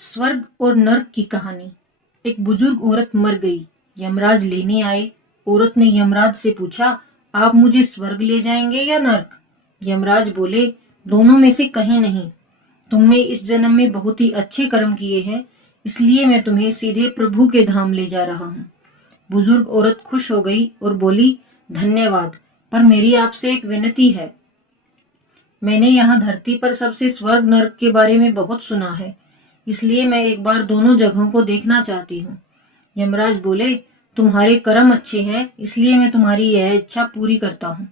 स्वर्ग और नर्क की कहानी। एक बुजुर्ग औरत मर गई। यमराज लेने आए। औरत ने यमराज से पूछा, आप मुझे स्वर्ग ले जाएंगे या नर्क? यमराज बोले, दोनों में से कहीं नहीं। तुमने इस जन्म में बहुत ही अच्छे कर्म किए हैं, इसलिए मैं तुम्हें सीधे प्रभु के धाम ले जा रहा हूँ। बुजुर्ग औरत खुश हो गई और बोली, धन्यवाद, पर मेरी आपसे एक विनती है। मैंने यहाँ धरती पर सबसे स्वर्ग नर्क के बारे में बहुत सुना है, इसलिए मैं एक बार दोनों जगहों को देखना चाहती हूँ। यमराज बोले, तुम्हारे कर्म अच्छे हैं, इसलिए मैं तुम्हारी यह इच्छा पूरी करता हूँ।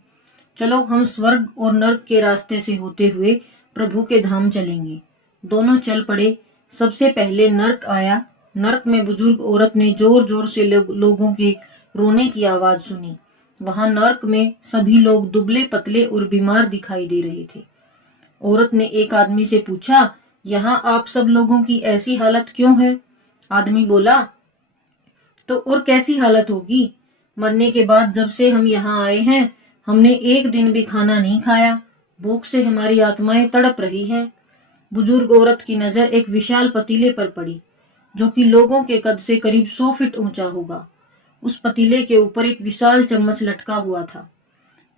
चलो हम स्वर्ग और नर्क के रास्ते से होते हुए प्रभु के धाम चलेंगे। दोनों चल पड़े। सबसे पहले नर्क आया। नर्क में बुजुर्ग औरत ने जोर जोर से लोगों के रोने की आवाज सुनी। वहां नर्क में सभी लोग दुबले पतले और बीमार दिखाई दे रहे थे। औरत ने एक आदमी से पूछा, यहाँ आप सब लोगों की ऐसी हालत क्यों है? आदमी बोला, तो और कैसी हालत होगी? मरने के बाद जब से हम यहाँ आए हैं, हमने एक दिन भी खाना नहीं खाया। भूख से हमारी आत्माएं तड़प रही हैं। बुजुर्ग औरत की नजर एक विशाल पतीले पर पड़ी, जो कि लोगों के कद से करीब 100 फीट ऊंचा होगा। उस पतीले के ऊपर एक विशाल चम्मच लटका हुआ था।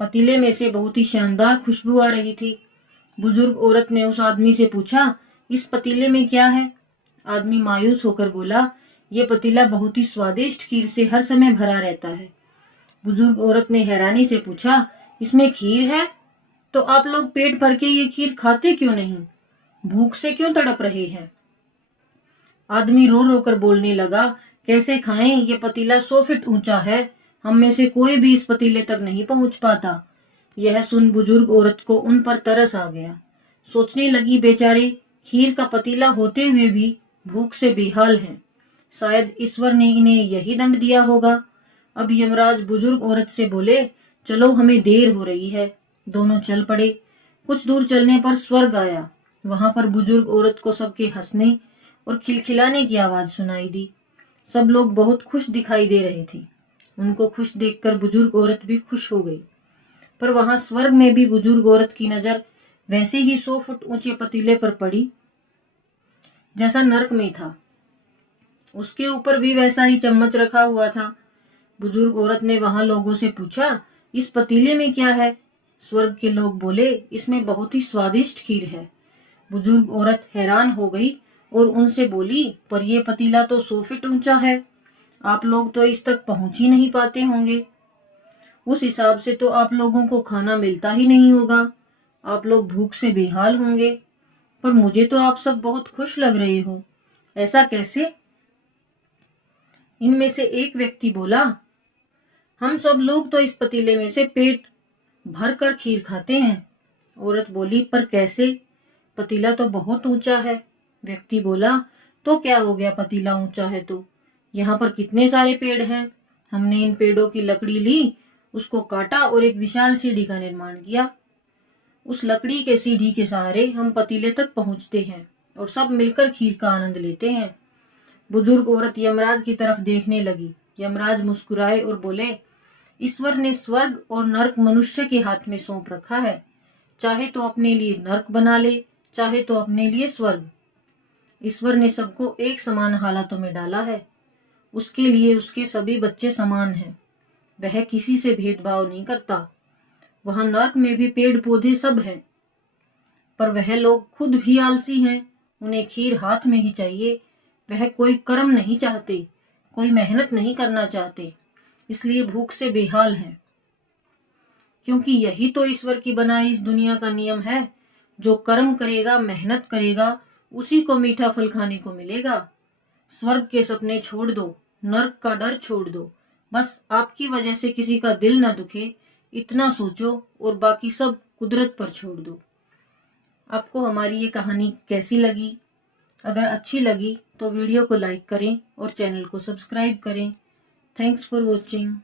पतीले में से बहुत ही शानदार खुशबू आ रही थी। बुजुर्ग औरत ने उस आदमी से पूछा, इस पतीले में क्या है? आदमी मायूस होकर बोला, ये पतीला बहुत ही स्वादिष्ट खीर से हर समय भरा रहता है। बुजुर्ग औरत ने हैरानी से पूछा, इसमें खीर है? तो आप लोग पेट भर के ये खीर खाते क्यों नहीं? भूख से क्यों तड़प रहे हैं? आदमी रो रो कर बोलने लगा, कैसे खाएं? ये पतीला 100 फीट ऊंचा है, हम में से कोई भी इस पतीले तक नहीं पहुंच पाता। यह सुन बुजुर्ग औरत को उन पर तरस आ गया। सोचने लगी, बेचारे खीर का पतीला होते हुए भी भूख से बेहाल हैं। शायद ईश्वर ने इन्हें यही दंड दिया होगा। अब यमराज बुजुर्ग औरत से बोले, चलो हमें देर हो रही है। दोनों चल पड़े। कुछ दूर चलने पर स्वर्ग आया। वहां पर बुजुर्ग औरत को सबके हंसने और खिलखिलाने की आवाज सुनाई दी। सब लोग बहुत खुश दिखाई दे रहे थे। उनको खुश देखकर बुजुर्ग औरत भी खुश हो गई। पर वहां स्वर्ग में भी बुजुर्ग औरत की नजर वैसे ही 100 फुट ऊंचे पतीले पर पड़ी जैसा नर्क में था। उसके ऊपर भी वैसा ही चम्मच रखा हुआ था। बुजुर्ग औरत ने वहां लोगों से पूछा, इस पतीले में क्या है? स्वर्ग के लोग बोले, इसमें बहुत ही स्वादिष्ट खीर है। बुजुर्ग औरत हैरान हो गई और उनसे बोली, पर यह पतीला तो 100 फीट ऊंचा है, आप लोग तो इस तक पहुंच ही नहीं पाते होंगे। उस हिसाब से तो आप लोगों को खाना मिलता ही नहीं होगा, आप लोग भूख से बेहाल होंगे। पर मुझे तो आप सब बहुत खुश लग रहे हो, ऐसा कैसे? इनमें से एक व्यक्ति बोला, हम सब लोग तो इस पतीले में से पेट भर कर खीर खाते हैं। औरत बोली, पर कैसे? पतीला तो बहुत ऊंचा है। व्यक्ति बोला, तो क्या हो गया, पतीला ऊंचा है तो यहाँ पर कितने सारे पेड़ हैं। हमने इन पेड़ों की लकड़ी ली, उसको काटा और एक विशाल सीढ़ी का निर्माण किया। उस लकड़ी के सीढ़ी के सहारे हम पतीले तक पहुंचते हैं और सब मिलकर खीर का आनंद लेते हैं। बुजुर्ग औरत यमराज की तरफ देखने लगी। यमराज मुस्कुराए और बोले, ईश्वर ने स्वर्ग और नर्क मनुष्य के हाथ में सौंप रखा है। चाहे तो अपने लिए नर्क बना ले, चाहे तो अपने लिए स्वर्ग। ईश्वर ने सबको एक समान हालातों में डाला है। उसके लिए उसके सभी बच्चे समान हैं। वह किसी से भेदभाव नहीं करता। वहां नर्क में भी पेड़ पौधे सब हैं, पर वह लोग खुद भी आलसी हैं। उन्हें खीर हाथ में ही चाहिए। वह कोई कर्म नहीं चाहते, कोई मेहनत नहीं करना चाहते, इसलिए भूख से बेहाल हैं। क्योंकि यही तो ईश्वर की बनाई इस दुनिया का नियम है। जो कर्म करेगा, मेहनत करेगा, उसी को मीठा फल खाने को मिलेगा। स्वर्ग के सपने छोड़ दो, नर्क का डर छोड़ दो। बस आपकी वजह से किसी का दिल न दुखे, इतना सोचो और बाकी सब कुदरत पर छोड़ दो। आपको हमारी ये कहानी कैसी लगी? अगर अच्छी लगी तो वीडियो को लाइक करें और चैनल को सब्सक्राइब करें। Thanks for watching.